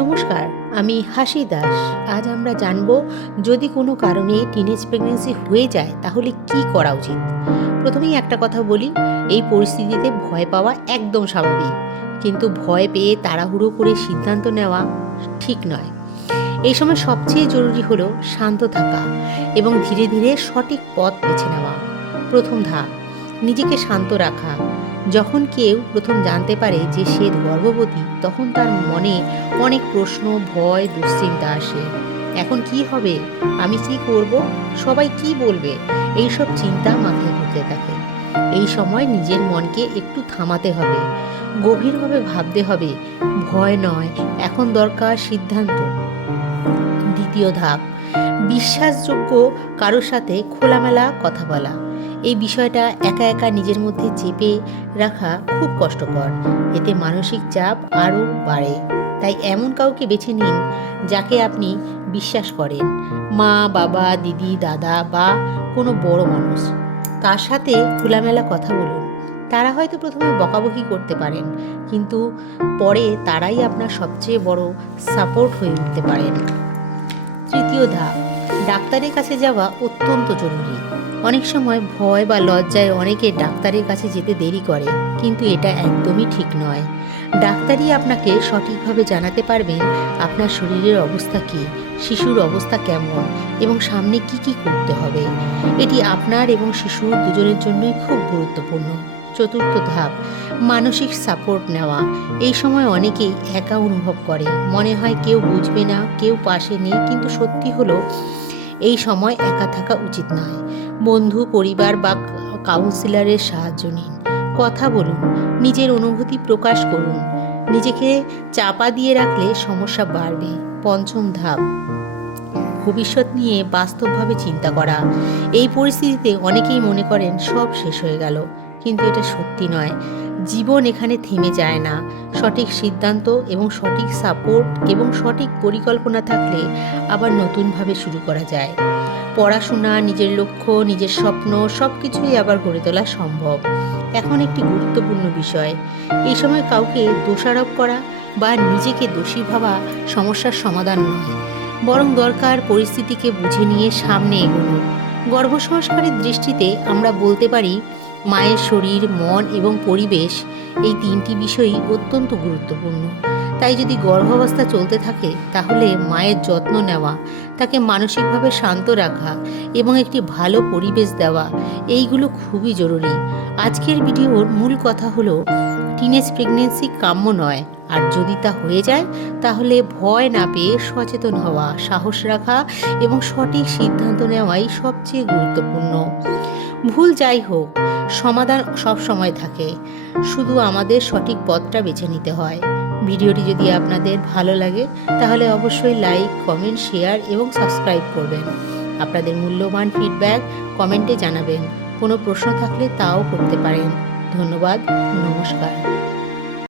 নমস্কার, আমি হাসি দাস। আজ আমরা জানব যদি কোনো কারণে টিনেজ প্রেগন্যান্সি হয়ে যায় তাহলে কি করা উচিত। প্রথমেই একটা কথা বলি, এই পরিস্থিতিতে ভয় পাওয়া একদম স্বাভাবিক, কিন্তু ভয় পেয়ে তাড়াহুড়ো করে সিদ্ধান্ত নেওয়া ঠিক নয়। এই সময় সবচেয়ে জরুরি হলো শান্ত থাকা এবং ধীরে ধীরে সঠিক পথ বেছে নেওয়া। প্রথম ধাপ, নিজেকে শান্ত রাখা। যখন কেউ প্রথম জানতে পারে যে সে গর্ভবতী, তখন তার মনে অনেক প্রশ্ন, ভয়, দুশ্চিন্তা আসে। এখন কি হবে, আমি কি করব, সবাই কি বলবে, এইসব চিন্তা মাথায় ঘুরতে থাকে। এই সময় নিজের মনকে একটু থামাতে হবে, গভীরভাবে ভাবতে হবে। ভয় নয়, এখন দরকার সিদ্ধান্ত। দ্বিতীয় ধাপ, বিশ্বাসযোগ্য কারোর সাথে খোলামেলা কথা বলা। এই বিষয়টা একা একা নিজের মধ্যে চেপে রাখা খুব কষ্টকর, এতে মানসিক চাপ আরও বাড়ে। তাই এমন কাউকে বেছে নিন যাকে আপনি বিশ্বাস করেন, মা, বাবা, দিদি, দাদা বা কোনো বড় মানুষ। তার সাথে খোলামেলা কথা বলুন। তারা হয়তো প্রথমে বকাবকি করতে পারেন, কিন্তু পরে তারাই আপনার সবচেয়ে বড় সাপোর্ট হয়ে উঠতে পারেন। তৃতীয় ধাপ, ডাক্তারের কাছে যাওয়া অত্যন্ত জরুরি। অনেক সময় ভয় বা লজ্জায় অনেকে ডাক্তারের কাছে যেতে দেরি করে, কিন্তু এটা একদমই ঠিক নয়। ডাক্তারই আপনাকে সঠিকভাবে জানাতে পারবেন আপনার শরীরের অবস্থা কী, শিশুর অবস্থা কেমন এবং সামনে কি কি করতে হবে। এটি আপনার এবং শিশুর দুজনের জন্যই খুব গুরুত্বপূর্ণ। চতুর্থ ধাপ, মানসিক সাপোর্ট নেওয়া। এই সময় অনেকেই একা অনুভব করে, মনে হয় কেউ বুঝবে না, কেউ পাশে নেই, কিন্তু সত্যি হলো এই সময় একা থাকা উচিত নয়। বন্ধু, পরিবার বা কাউন্সিলরের সাহায্য নিন। কথা বলুন, নিজের অনুভূতি প্রকাশ করুন। নিজেকে চাপা দিয়ে রাখলে সমস্যা বাড়বে। পঞ্চম ধাপ, ভবিষ্যৎ নিয়ে বাস্তবভাবে চিন্তা করা। এই পরিস্থিতিতে অনেকেই মনে করেন সব শেষ হয়ে গেল, কিন্তু এটা সত্যি নয়। জীবন এখানে থেমে যায় না। সঠিক সিদ্ধান্ত এবং সঠিক সাপোর্ট এবং সঠিক পরিকল্পনা থাকলে আবার নতুনভাবে শুরু করা যায়। পড়াশোনা, নিজের লক্ষ্য, নিজের স্বপ্ন সব কিছুই আবার গড়ে তোলা সম্ভব। এখন একটি গুরুত্বপূর্ণ বিষয়, এই সময় কাউকে দোষারোপ করা বা নিজেকে দোষী ভাবা সমস্যার সমাধান নয়, বরং দরকার পরিস্থিতিকে বুঝে নিয়ে সামনে এগোনো। গর্ভসংস্কারের দৃষ্টিতে আমরা বলতে পারি মায়ের শরীর, মন এবং পরিবেশ, এই তিনটি বিষয়ই অত্যন্ত গুরুত্বপূর্ণ। তাই যদি গর্ভাবস্থা চলতে থাকে তাহলে মায়ের যত্ন নেওয়া, তাকে মানসিকভাবে শান্ত রাখা এবং একটি ভালো পরিবেশ দেওয়া, এইগুলো খুবই জরুরি। আজকের ভিডিওর মূল কথা হলো টিনেজ প্রেগন্যান্সি কাম্য নয়, আর যদি তা হয়ে যায় তাহলে ভয় না পেয়ে সচেতন হওয়া, সাহস রাখা এবং সঠিক সিদ্ধান্ত নেওয়াই সবচেয়ে গুরুত্বপূর্ণ। ভুল যাই হোক, সমাধান সব সময় থাকে, শুধু আমাদের সঠিক পথটা বেছে নিতে হয়। ভিডিওটি যদি আপনাদের ভালো লাগে তাহলে অবশ্যই লাইক, কমেন্ট, শেয়ার এবং সাবস্ক্রাইব করবেন। আপনাদের মূল্যবান ফিডব্যাক কমেন্টে জানাবেন। কোনো প্রশ্ন থাকলে তাও করতে পারেন। ধন্যবাদ। নমস্কার।